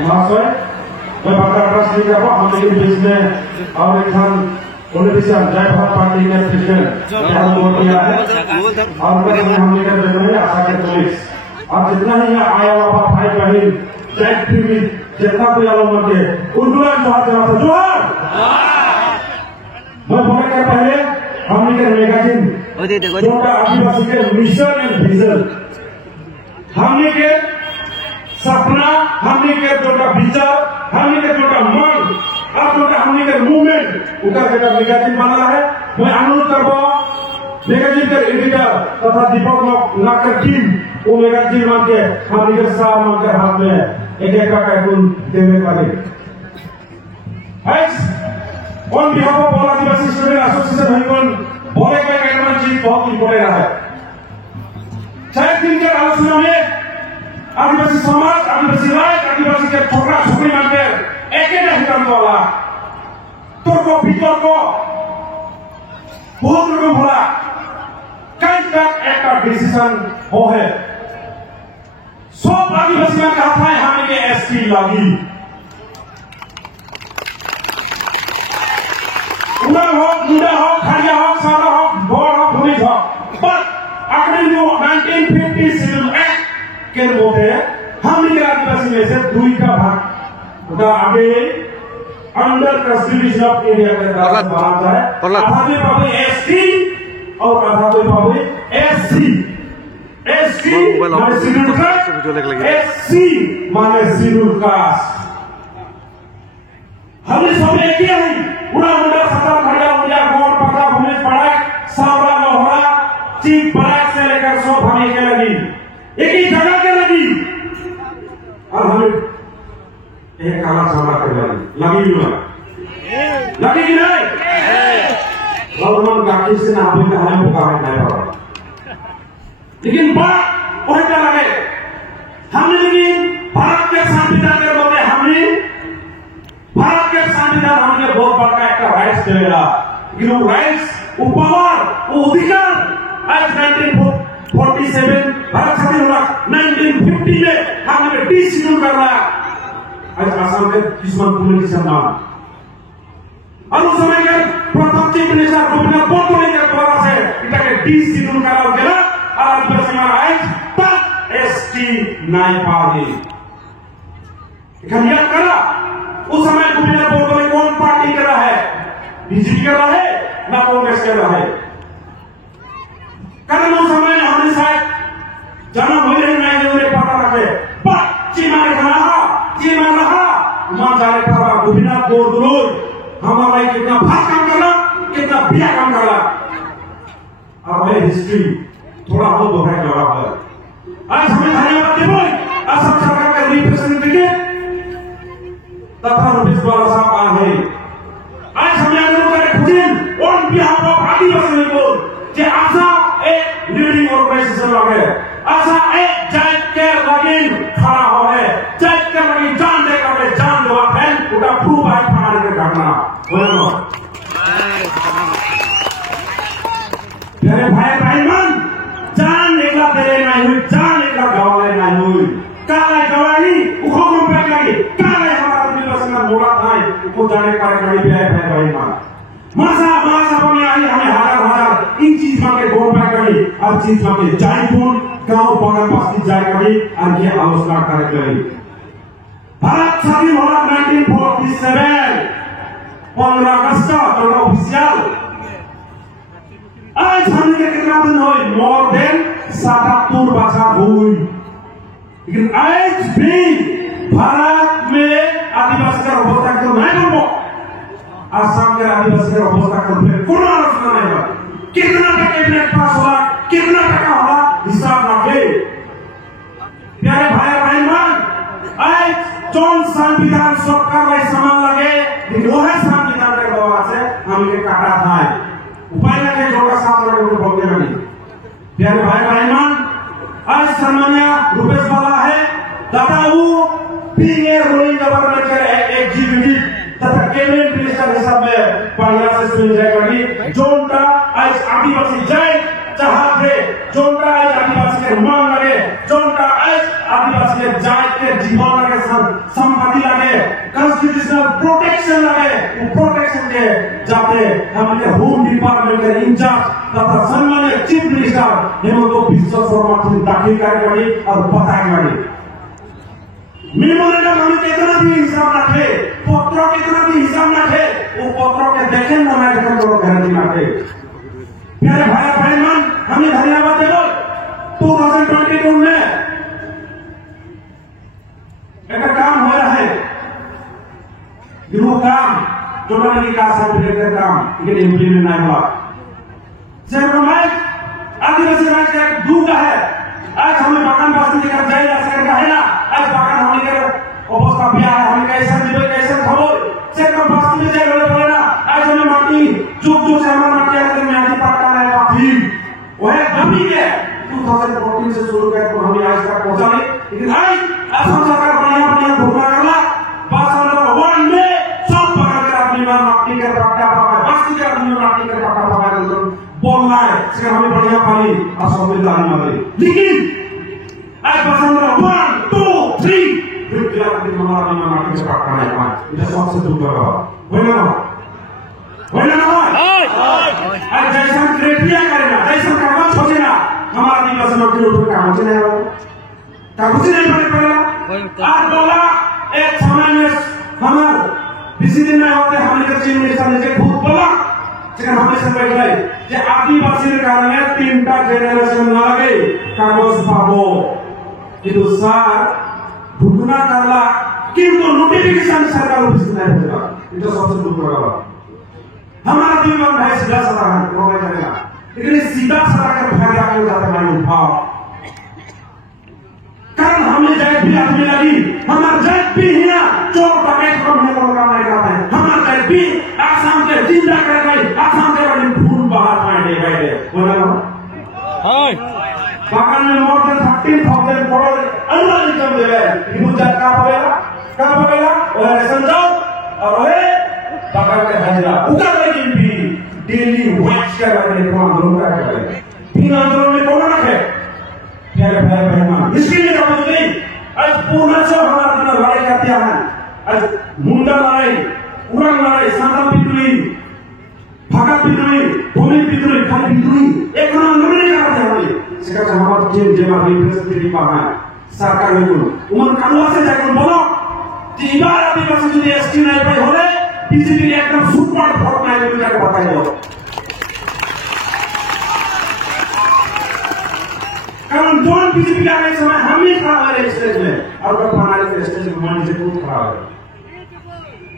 महाशय मैं बात ट्रस्ट नहीं कर हम लेकिन बीच में और एक पॉलिटिशियन जय भारत पार्टी के प्रेसिडेंट बोल दिया है और हम लेकर चल रहे हैं आशा के पुलिस और जितना ही आया हुआ भाई बहन जैक टीवी जितना कोई आलोचना के उनको जोहार मैं बोलने के पहले हमने के मैगजीन जो आदिवासी के मिशन एंड विजन हमने के सपना हमने के जो विचार हमने के जो मन और जो हमने के मूवमेंट उतर के मैगजीन बना है मैं अनुरोध करबो मैगजीन के एडिटर तथा दीपक नाकर टीम वो मैगजीन मान के हमने के साथ मान के हाथ में एक का कार्टून देने वाले on behalf of all Adivasi Student Association Hangman बोले का एक चीज बहुत इम्पोर्टेंट है शायद दिन के आलोचना में आदिवासी समाज आदिवासी राज आदिवासी के छोकरा छोकरी मान के एक हितम वाला तो को भीतर को बहुत रकम होला कई तक एक डिसीजन हो है सब आदिवासी में कहा था हमें के एसटी लगी उमर हो मुंडा हो खड़िया हो सारा हो बोर हो पुलिस हो पर अकॉर्डिंग टू 1950 शेड्यूल एक्ट के बोलते हम के आदिवासी में से दुई का भाग उनका आगे अंडर कॉन्स्टिट्यूशन ऑफ इंडिया के तहत बात है आधा कोई पावे एसटी और आधा कोई पावे एससी एसटी माने शेड्यूल कास्ट एससी माने शेड्यूल कास्ट हमने सब एक ही है उड़ा उड़ा सदा खड़ा उड़ा गोर पकड़ा पुलिस पड़ा सावड़ा लोहरा चीप बराक से लेकर सो भाई के लगी एक ही जगह के लगी और हमें एक काला सावड़ा कर लगी लगी कि नहीं भगवान गाड़ी से ना हमें कहा पुकारा नहीं पड़ा लेकिन बात वही चला गए हमने लेकिन भारत के संविधान के बोलते हमने भारत के संविधान हमने बहुत बड़ा एक राइट्स देगा लेकिन वो राइट्स वो पावर वो अधिकार आज 1947 भारत स्वाधीन हुआ 1950 में हमने डिसीजन कर रहा आज आसाम के किस्मत पॉलिटिशियन नाम और उस समय के प्रथम चीफ मिनिस्टर गोविंद बोटोले के द्वारा से इनका डिसीजन करा गया और आज बस हमारा तक एसटी नहीं पावे याद करा उस समय गोविंद बोटोले कौन पार्टी कर रहा है बीजेपी कर रहा है ना कांग्रेस कर रहा है कारण उस समय हमने शायद जाना हुए नहीं जो पता रखे पर चीमा रहा मान जाने पर गोविंद बोटोले हमारा कितना भाग काम करना कितना बिया काम करना और हमें हिस्ट्री थोड़ा बहुत दोहरा के लगा है आज हमें धन्यवाद देवो असम सरकार का रिप्रेजेंटेटिव तथा रुपेश बाला साहब आए आज हमें अनुरोध करें खुद on behalf of Adivasi people जे आशा एक लीडिंग ऑर्गेनाइजेशन लगे आशा एक जात के लगे खड़ा हो है जात के लगे जान दे कर जान देवा है उनका प्रूफ है फाड़ के करना बोलो मेरे भाई बहन जान निकला तेरे नहीं हुई जान निकला गवाले नहीं हुई काले गवाही उखो को पे लगी काले हमारा अपनी पसंद मोड़ा था उनको जाने का गाड़ी पे है भाई मासा में आई हमें हजार इन चीज मांगे गोल पे करी और चीज मांगे जायपुर गांव बगल पास जाए करी और ये आलोचना करे करी भारत स्वाधीन हुआ 1947 15 अगस्त जो ऑफिशियल आज हमने कितना दिन हुई मोर देन 77 बछर हुई लेकिन आज भी भारत में आदिवासी का अवस्था तो नहीं बोलो आसाम के आदिवासी का अवस्था को कोई आलोचना नहीं हुआ कितना का कैबिनेट पास हुआ कितना टका हुआ हिसाब रखे प्यारे भाई बहन आज जौन संविधान सरकार में समान लगे लेकिन वो है संविधान के द्वारा से हमने काटा था उपाय लगे जो का साथ लगे उनको बोलते नहीं प्यारे भाई बहन आज सम्मानिया रुपेश बाला है दादा वो पीए रोलिंग गवर्नमेंट के एग्जीक्यूटिव तथा कैबिनेट मिनिस्टर हिसाब में पार्लिया से सुन जाएगी जोनटा आज आदिवासी जाए चाहते जोनटा आज आदिवासी के मान लगे जोनटा आज आदिवासी के जाए के जीवन के साथ संपत्ति लगे कॉन्स्टिट्यूशनल प्रोटेक्शन लगे वो प्रोटेक्शन के जाते हमारे होम डिपार्टमेंट के इंचार्ज तथा सम्मानित चीफ मिनिस्टर हेमंत बिश्व शर्मा को दाखिल करके बड़ी और बताए बड़ी मेमोरेंडम हमें कितना भी हिसाब ना थे पत्रों कितना भी हिसाब ना थे वो पत्रों के देखें ना मैं कितना लोग गारंटी ना थे प्यारे भाई बहन हमें धन्यवाद दे 2022 में एक काम हो रहा है वो काम जो मैंने कहा सर्टिफिकेट का काम लेकिन इम्प्लीमेंट नहीं हुआ आदिवासी राज का एक दूर का है आज हमें बागान बस्ती लेकर जाएगा सर का है ना आज बागान हमने के अवस्था भी है हमें कैसे दिवे कैसे खबर से कम बस्ती में जाए बोले बोले ना आज हमें माटी जुग जुग से हमारा माटी आकर में आदि पक्का है काफी वो है कभी के 2014 से शुरू किया तो हमें आज तक पहुंचा नहीं लेकिन आज असम सरकार बढ़िया बढ़िया घोषणा करला बस हम लोग वन में सब पकड़ कर अपनी माटी के पक्का पक्का बस्ती के अपनी माटी के पक्का पक्का बोलना है इसलिए हमें बढ़िया पानी असम में लानी पड़ेगी लेकिन आज बस हम लोग 1 2 3 फिर जिला अपनी माटी के पक्का नहीं पाए ये सबसे दुख लगा बोले ना आज जैसा क्रिएटिया करेगा जैसा कागज खोजेगा हमारा दिवस नौकरी उठे कागज नहीं आएगा कागज नहीं पड़ेगा आज बोला एक समय में हमारे किसी दिन में होते हमने के चीफ मिनिस्टर ने खुद बोला लेकिन हमने से बैठ गए कि आदिवासी कारण में 3टा जेनरेशन लगे कागज पाबो ಇದು ಸರ್ ढूंढना करला किंतु नोटिफिकेशन सरकार ऑफिस में नहीं भेजा ये सबसे दुख लगा हमारा दिमाग है सीधा साधा है प्रोवाइड करेगा लेकिन सीधा साधा का फायदा क्यों जाता है भाव कारण हमें जाए भी आदमी लगी हमारा जाए भी हिना चोर डकैत को हम लोग काम नहीं करते हैं हमारा जाए भी आसाम के जिंदा कर गए आसाम के बड़ी खून बहा पाए गए बोला ना हाय बागान में मोर देन 13,000 करोड़ अल्लाह इनकम दे गए मुझे का पड़ेगा और संजाओ और ओए बागान के हाजिरा उतर लेकिन भी डेली वेज का करने को आंदोलन कर रहे तीन आंदोलन में कौन रखे प्यारे भाई बहन इसके लिए समझ गई आज पूर्ण से हमारा अपना लड़ाई करते हैं आज मुंडा लड़ाई उड़न लड़ाई सांता पितुई भागा पितुई भूमि पितुई खाली पितुई एक आंदोलन नहीं करते हमारे सेकर हमारा टीम जेमा रिप्रेजेंटेटिव पाना सरकार में उमन कानून से जाकर बोलो कि इबार आदिवासी जो एसटी नहीं पे होले बीजेपी ने एकदम सुपर वोट नहीं मिल जाकर बताई दो कारण दोन बीजेपी आने समय हम ही खड़ा है स्टेज में और कब हमारे स्टेज में मान से खूब खड़ा है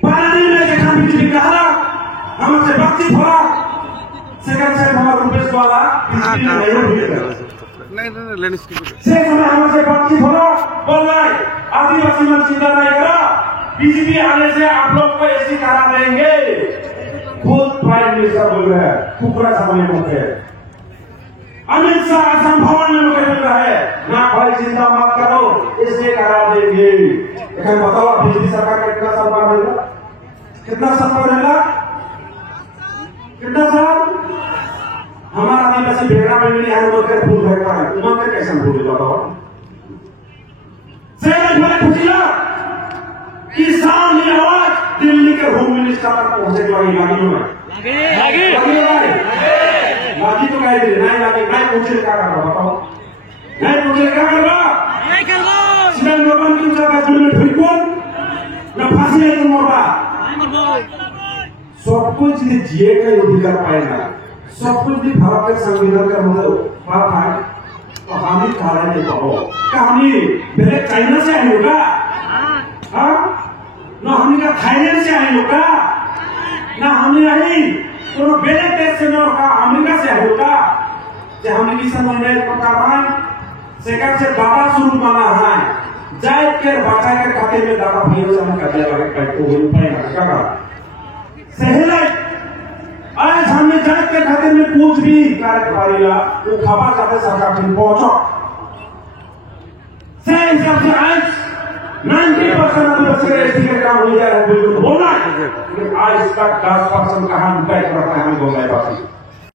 पानी में देखा बीजेपी का हारा हमसे बातचीत हुआ सेकंड साइड हमारा रुपेश वाला बीजेपी ने नहीं भेजा नहीं लेने की से समय हमसे बातचीत हो बोल रहा आदिवासी मन चिंता नहीं करा बीजेपी आने से आप लोग को ऐसी करा देंगे खुद प्राइम मिनिस्टर बोल रहे हैं कुकरा सामने मुख्य अमित शाह असम भवन में मुख्य बोल रहा है ना भाई चिंता मत करो इसलिए करा देंगे लेकिन बताओ बीजेपी सरकार का कितना साल रहेगा कितना साल हमारा आदिवासी बेगड़ा में नहीं है बोलकर भूल रहता है उमर के कैसे भूल बताओ सेना में खुशियां किसान की आवाज दिल्ली के होम मिनिस्टर तक पहुंचे जो लागी में लागी तो कह दे नहीं लागी नहीं पूछे क्या करना बताओ नहीं पूछे क्या करना सीधा लोगों की जगह जुड़े फिरकोन न फांसी है तुम मोटा सब कुछ जिए का अधिकार पाएगा सब कुछ भी भारत के संविधान का मतलब बात है तो हम ही खा रहे हैं कहो कहानी पहले चाइना से आए होगा हाँ ना हमने का थाईलैंड से आए होगा ना हमने नहीं तो बेले देश से ना होगा अमेरिका से आए होगा जब हमने किसान महीने प्रकार है सेकंड से दादा शुरू माना है जाए के बचा के खाते में दादा भैया से हम कर दिया लगे कैसे हो पाएगा क्या सहला आज हमने जात के खाते में कुछ भी कार्य करेगा वो खबर जाते सरकार में पहुंचो से हिसाब से आज 90% आदिवासी एसटी के काम हो जाए बिल्कुल बोलना है आज तक 10% कहां बैठ करता है हम बोल रहे हैं